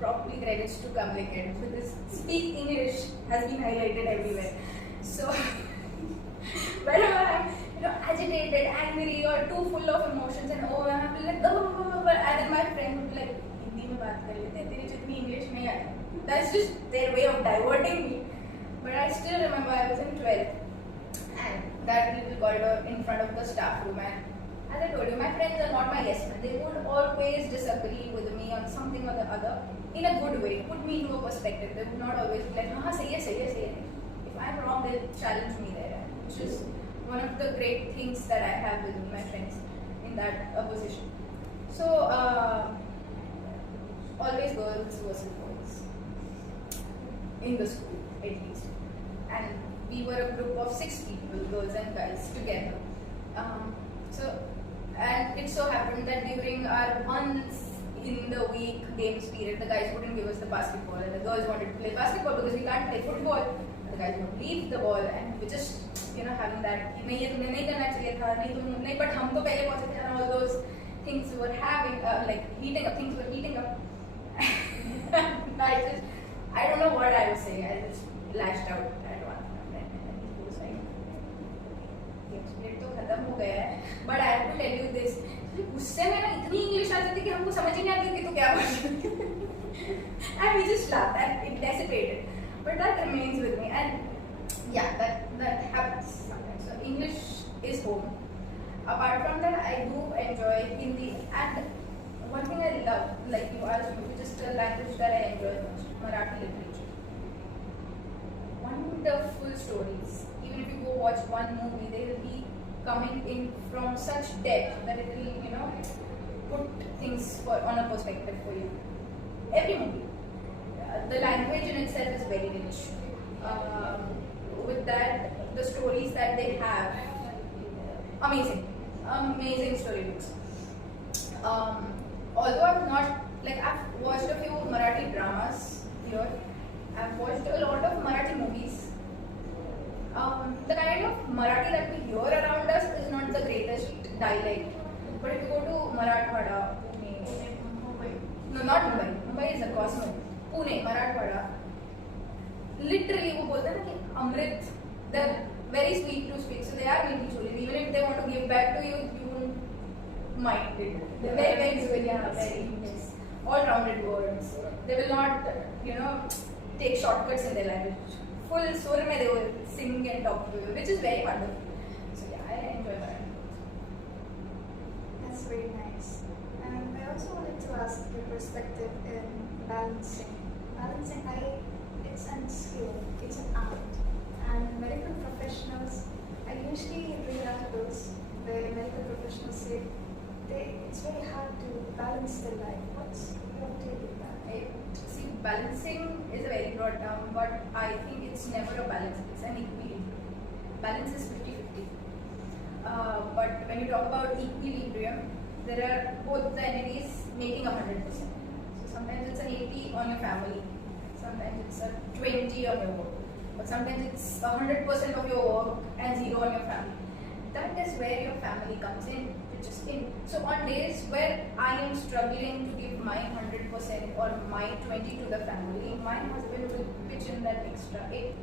Properly credits to Carmel because speak English has been highlighted everywhere. So whenever I'm agitated, angry, or too full of emotions, and I'm like, and then my friend would be like, Hindi mein baat kar lete, tere jitni English nahi aata. That's just their way of diverting me. But I still remember I was in 12th, and that little corridor in front of the staff room, and as I told you, my friends are not my yes men. They would always disagree with me on something or the other in a good way, put me into a perspective. They would not always be like, sahi hai. If I'm wrong, they'll challenge me there, which is one of the great things that I have with my friends in that position. So, always girls versus boys in the school, at least. And we were a group of 6 people, girls and guys, together. And it so happened that during our once in the week games period, the guys wouldn't give us the basketball, and the girls wanted to play basketball because we can't play football. The guys would leave the ball, and we just having that, नहीं ये तुमने नहीं करना चाहिए था, नहीं तुम नहीं, but हम तो पहले पहुंचे थे, and all those things were having like heating up, things were heating up. I don't know what I was saying. I just lashed out at one friend, and he was like, "Split तो खत्म हो गया है, but I have to tell you this." गुस्से में ना इतनी English आ जाती कि हमको समझ ही नहीं आती कि तू क्या बोल रही है. And we just laughed, and it dissipated. But that remains with me, and yeah, that happens sometimes. So English is home. Apart from that, I do enjoy Hindi, and one thing I love, like you asked me, which is the language that I enjoy most, Marathi literature. Wonderful stories. Even if you go watch one movie, they will be coming in from such depth that it will, put things on a perspective for you. Every movie. The language in itself is very rich. With that, the stories that they have, amazing storybooks. Although I've watched a few Marathi dramas here, I've watched a lot of Marathi movies. The kind of Marathi that we hear around us is not the greatest dialect. But if you go to Marathwada, Pune, no, not Mumbai. Mumbai is a cosmo. Pune, Marathwada. Literally, वो बोलते हैं ना कि अमृत. They're very sweet to speak, so they are meaty cholis. Even if they want to give back to you, you won't mind it. They're very, very sweet. Yeah, very nice. All-rounded words. They will not, take shortcuts in their language. Full sur mein they will sing and talk to you, which is very wonderful. So yeah, I enjoy that. That's very nice. And I also wanted to ask your perspective in balancing. I it's an skill, it's an art. And medical professionals, I usually read articles where medical professionals say it's very hard to balance their life. What do you think that? See, balancing is a very broad term, but I think it's never a balance, it's an equilibrium. Balance is 50-50. But when you talk about equilibrium, there are both the entities making 100%. So sometimes it's an 80 on your family, sometimes it's a 20 on your work, but sometimes it's 100% of your work and 0 on your family. That is where your family comes in, which is in. So on days where I am struggling to give my 100% or my 20 to the family, my husband will pitch in that extra 8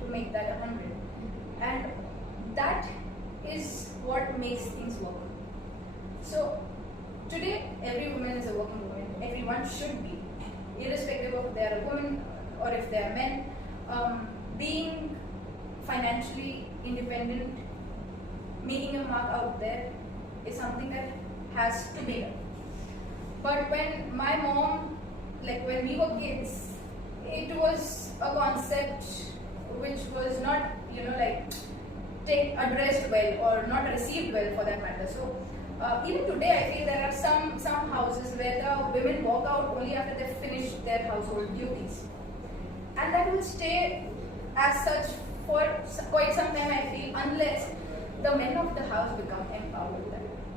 to make that 100. And that is what makes things work. So today, every woman is a working woman. Everyone should be, irrespective of if they are a woman or if they are men. Being financially independent, making a mark out there is something that has to be done. But when my mom, like when we were kids, it was a concept which was not, addressed well or not received well for that matter. So even today I feel there are some houses where the women walk out only after they finish their household duties. And that will stay as such for quite some time, I feel, unless the men of the house become empowered.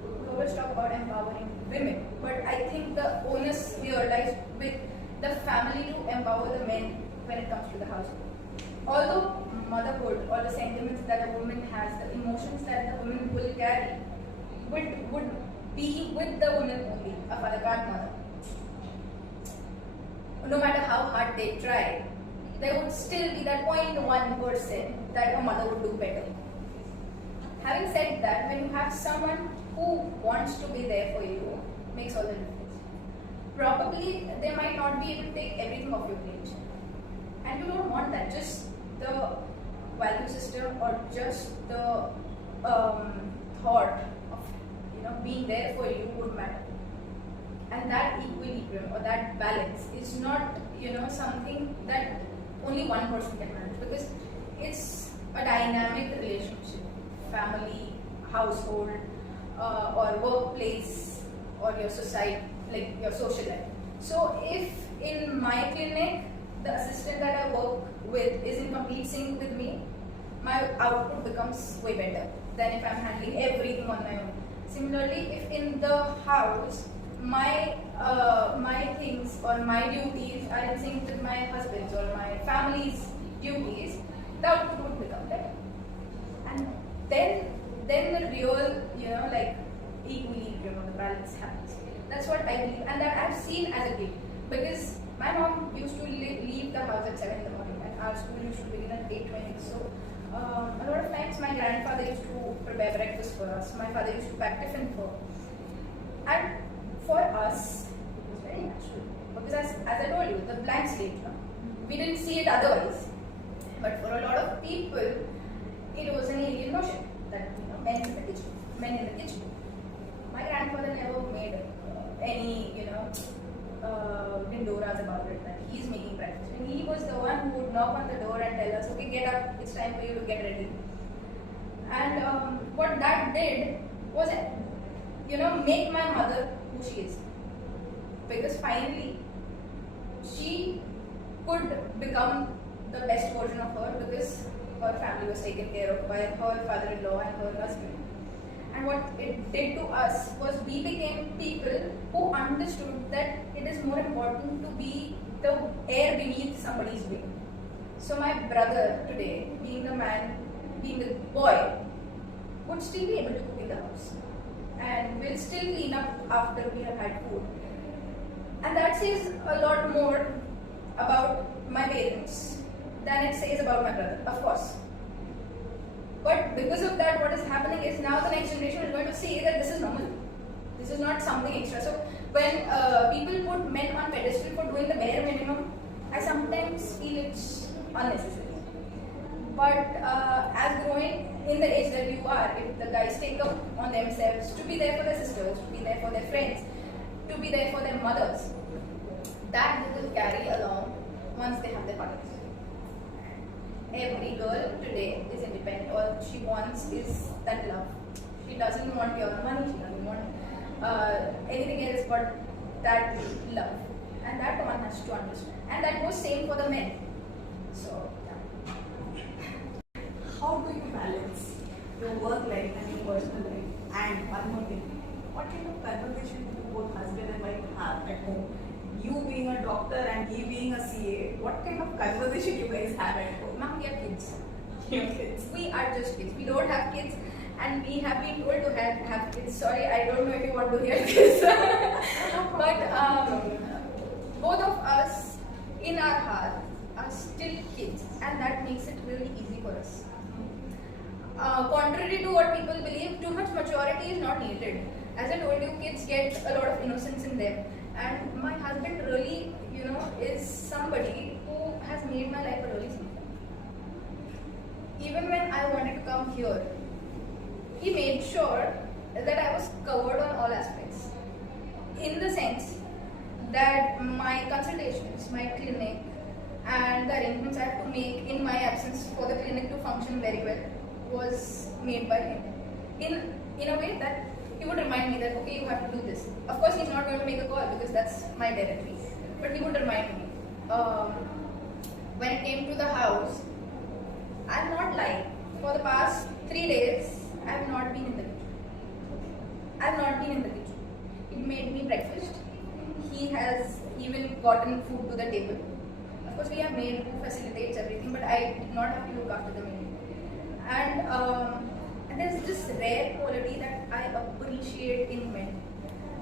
We always talk about empowering women, but I think the onus here lies with the family to empower the men when it comes to the household. Although motherhood or the sentiments that a woman has, the emotions that the woman will carry, would be with the woman only, a father can't mother. No matter how hard they try, there would still be that 0.1% that a mother would do better. Having said that, when you have someone who wants to be there for you, makes all the difference. Probably they might not be able to take everything off your plate. And you don't want that. Just the value system or just the thought of being there for you would matter. And that equilibrium or that balance is not something that only one person can manage, because it's a dynamic relationship, family, household, or workplace, or your society, like your social life. So if in my clinic the assistant that I work with is in complete sync with me, my output becomes way better than if I'm handling everything on my own. Similarly, if in the house my things or my duties are in sync with my husband's or my family's duties, the output would become better. And then the real, equilibrium or the balance happens. That's what I believe, and that I've seen as a kid. Because my mom used to leave the house at 7 in the morning, and our school used to begin at 8:20. So a lot of times my grandfather used to prepare breakfast for us. My father used to pack tiffin for us. And for us, it was very natural. Because as I told you, the blank slate, we didn't see it otherwise. But for a lot of people, it was an alien notion that men in the kitchen. My grandfather never made any dindoras about it, that he's making breakfast. And he was the one who would knock on the door and tell us, okay, get up, it's time for you to get ready. And what that did was, make my mother who she is. Because finally, she could become the best version of her, because her family was taken care of by her father-in-law and her husband. And what it did to us was we became people who understood that it is more important to be the air beneath somebody's wing. So my brother today, being the man, being the boy, would still be able to cook in the house. And will still clean up after we have had food. And that says a lot more about my parents than it says about my brother, of course. But because of that, what is happening is now the next generation is going to see that this is normal. This is not something extra. So when people put men on pedestal for doing the bare minimum, I sometimes feel it's unnecessary. But as growing in the age that you are, if the guys take up on themselves to be there for their sisters, to be there for their friends, to be there for their mothers, that they will carry along once they have their partners. Every girl today is independent. All she wants is that love. She doesn't want your money. She doesn't want anything else but that love. And that one has to understand. And that goes same for the men. So, yeah. How do you balance your work life and your personal life? And one more thing, what kind of conversation do both husband and wife have at home? You being a doctor and he being a CA, what kind of conversation you guys have at home? Mom, we have kids. Your kids. We are just kids. We don't have kids, and we have been told to have kids. Sorry, I don't know if you want to hear this. But both of us, in our heart, are still kids, and that makes it really easy for us. Contrary to what people believe, too much maturity is not needed. As I told you, kids get a lot of innocence in them. And my husband really, is somebody who has made my life a really simple. Even when I wanted to come here, he made sure that I was covered on all aspects. In the sense that my consultations, my clinic, and the arrangements I have to make in my absence for the clinic to function very well was made by him. In a way that he would remind me that, okay, you have to do this. Of course, he's not going to make a call because that's my territory. But he would remind me. When it came to the house, I'm not lying. For the past 3 days, I have not been in the kitchen. I have not been in the kitchen. He made me breakfast. He has even gotten food to the table. Of course, we have maid who facilitates everything, but I did not have to look after the maid. And there's this rare quality that I appreciate in men.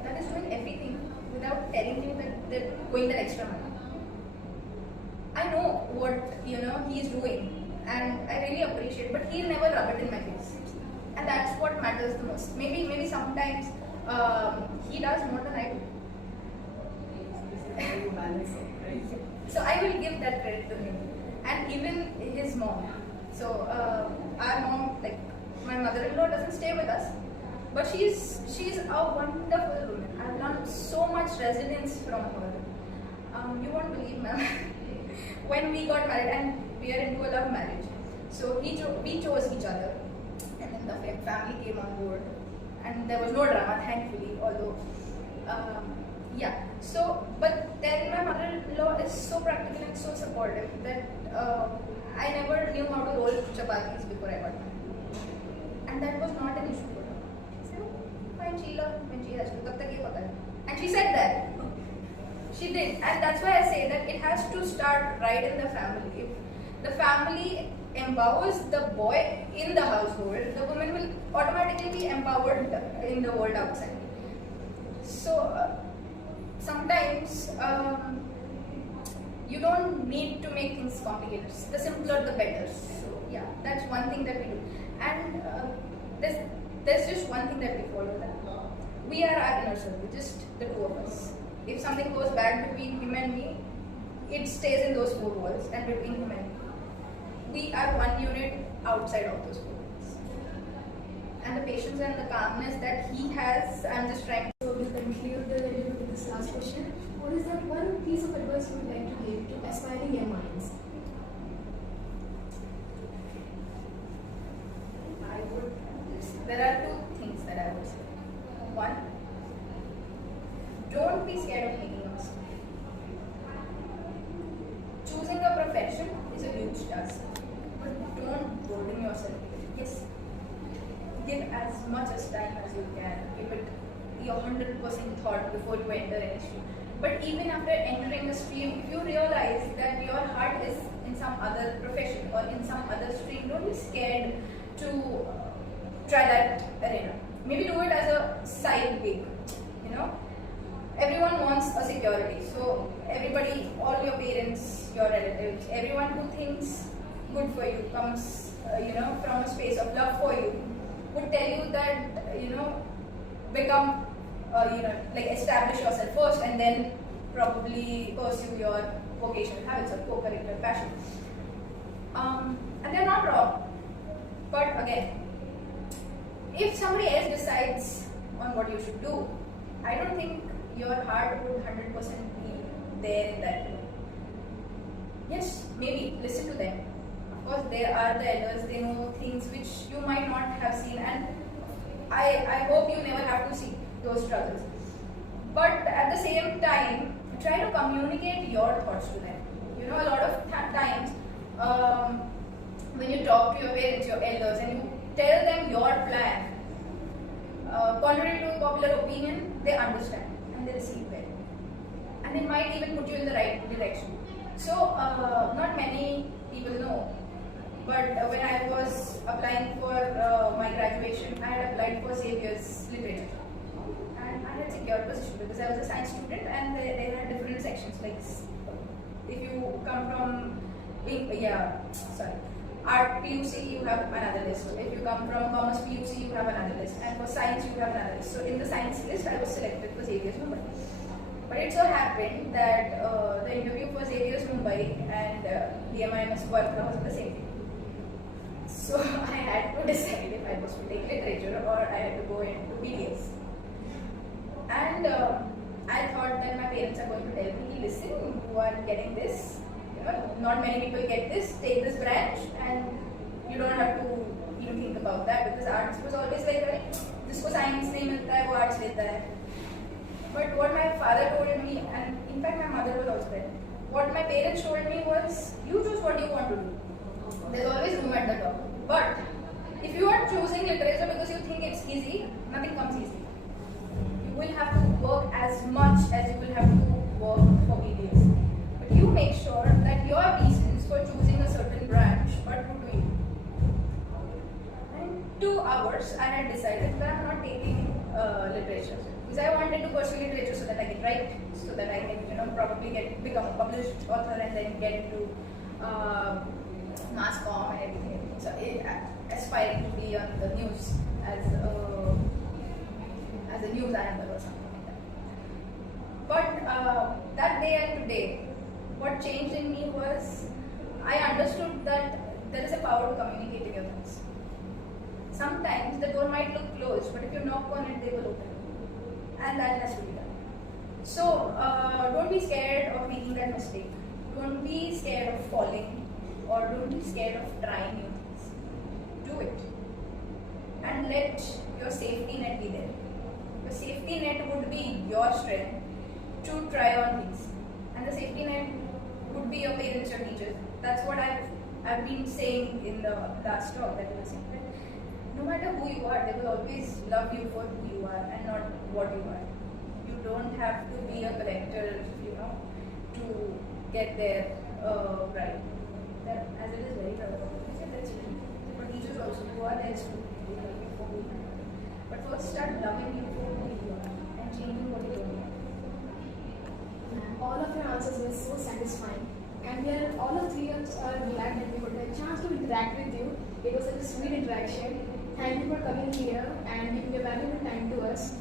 That is doing everything without telling you that they're going that extra mile. I know what he's doing, and I really appreciate. But he'll never rub it in my face, and that's what matters the most. Maybe sometimes he does more than I do. You balance it, right? So I will give that credit to him, and even his mom. So our mom, like my mother-in-law, doesn't stay with us, but she's a wonderful woman. I've learned so much resilience from her. You won't believe, ma'am. When we got married, and we are into a love marriage, so we chose each other, and then the family came on board, and there was no drama, thankfully. Although, yeah. So, but then my mother-in-law is so practical and so supportive that I never knew how to roll chapatis before I got married, and that was not an issue for her. She said, "Fine, Sheila, when she has to, tab tak ye pata hai." And she said that. She did, and that's why I say that it has to start right in the family. If the family empowers the boy in the household, the woman will automatically be empowered in the world outside. So sometimes you don't need to make things complicated. The simpler the better. So yeah, that's one thing that we do. And there's just one thing that we follow. That we are our inner circle, just the two of us. If something goes bad between him and me, it stays in those four walls, and between him and me, we are one unit outside of those four walls. And the patience and the calmness that he has, I'm just trying. So we'll conclude the interview with this last question. What is that one piece of advice you would like to give to aspiring young minds? There are two things that I would say. One, don't be scared of making a mistake. Choosing a profession is a huge task, but don't burden yourself with it. Yes, give as much as time as you can. Give it your 100% thought before you enter any stream. But even after entering the stream, if you realize that your heart is in some other profession or in some other stream, don't be scared to try that arena. Maybe do it as a side gig. Everyone wants a security. So everybody, all your parents, your relatives, everyone who thinks good for you comes, from a space of love for you, would tell you that, become, establish yourself first and then probably pursue your vocational habits or co-curricular passion. And they're not wrong. But again, if somebody else decides on what you should do, I don't think your heart would 100% be there in that way. yes, maybe listen to them. Of course, they are the elders, they know things which you might not have seen, and I hope you never have to see those struggles. But at the same time, try to communicate your thoughts to them. You know, a lot of times when you talk to your parents, your elders, and you tell them your plan, contrary to popular opinion, they understand and they receive it. And they might even put you in the right direction. So, not many people know, but when I was applying for my graduation, I had applied for Xavier's literature. And I had secured position because I was a science student, and they had different sections. Like, if you come from art PUC, you have another list. If you come from commerce PUC, you have another list. And for science, you have another list. So in the science list, I was selected for Xavier's Mumbai. But it so happened that the interview for Xavier's Mumbai and BMIMS Varkra was on the same day. So I had to decide if I was to take literature or I had to go into BDS. And I thought that my parents are going to tell me, listen, you are getting this. You know, not many people get this. Take this branch, and you don't have to even think about that, because arts was always like, जिसको science नहीं मिलता है वो arts लेता है. But what my father told me, and in fact my mother was also there, what my parents told me was, you choose what you want to do. There's always room at the top. But if you are choosing literature because you think it's easy, nothing comes easy. You will have to work as much as you will have to work for BDS. But you make sure that your reasons for choosing a certain branch are true to you. And 2 hours, I had decided that I'm not taking literature. Because I wanted to pursue literature so that I can write, so that I can, probably become a published author and then get into mass comm and everything. So aspiring to be on the news as a news anchor or something like that. But that day and today, what changed in me was I understood that there is a power to communicating your thoughts. Sometimes the door might look closed, but if you knock on it, they will open. And that has to be done. So don't be scared of making that mistake. Don't be scared of falling, or don't be scared of trying new things. Do it. And let your safety net be there. The safety net would be your strength to try on things. And the safety net would be your parents, your teachers. That's what I've been saying in the last talk that you were saying. No matter who you are, they will always love you for who you are and not what you are. You don't have to be a collector, to get there right. That, as it is very relevant. That's true. For teachers also, who are there to love you for who you are. But first, start loving you for who you are and changing what you're doing. All of your answers were so satisfying, and we are all of 3 of us are glad that we got a chance to interact with you. It was such a sweet interaction. Thank you for coming here and giving your valuable time to us.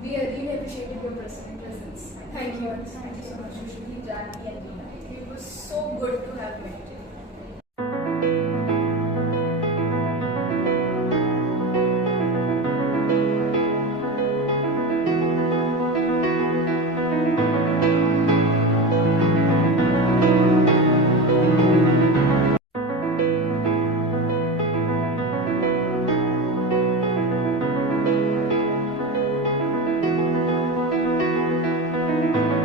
We really appreciated your presence. Thank you. Thank you so much, Anushree, Jackie, and Dina. It was so good to have you.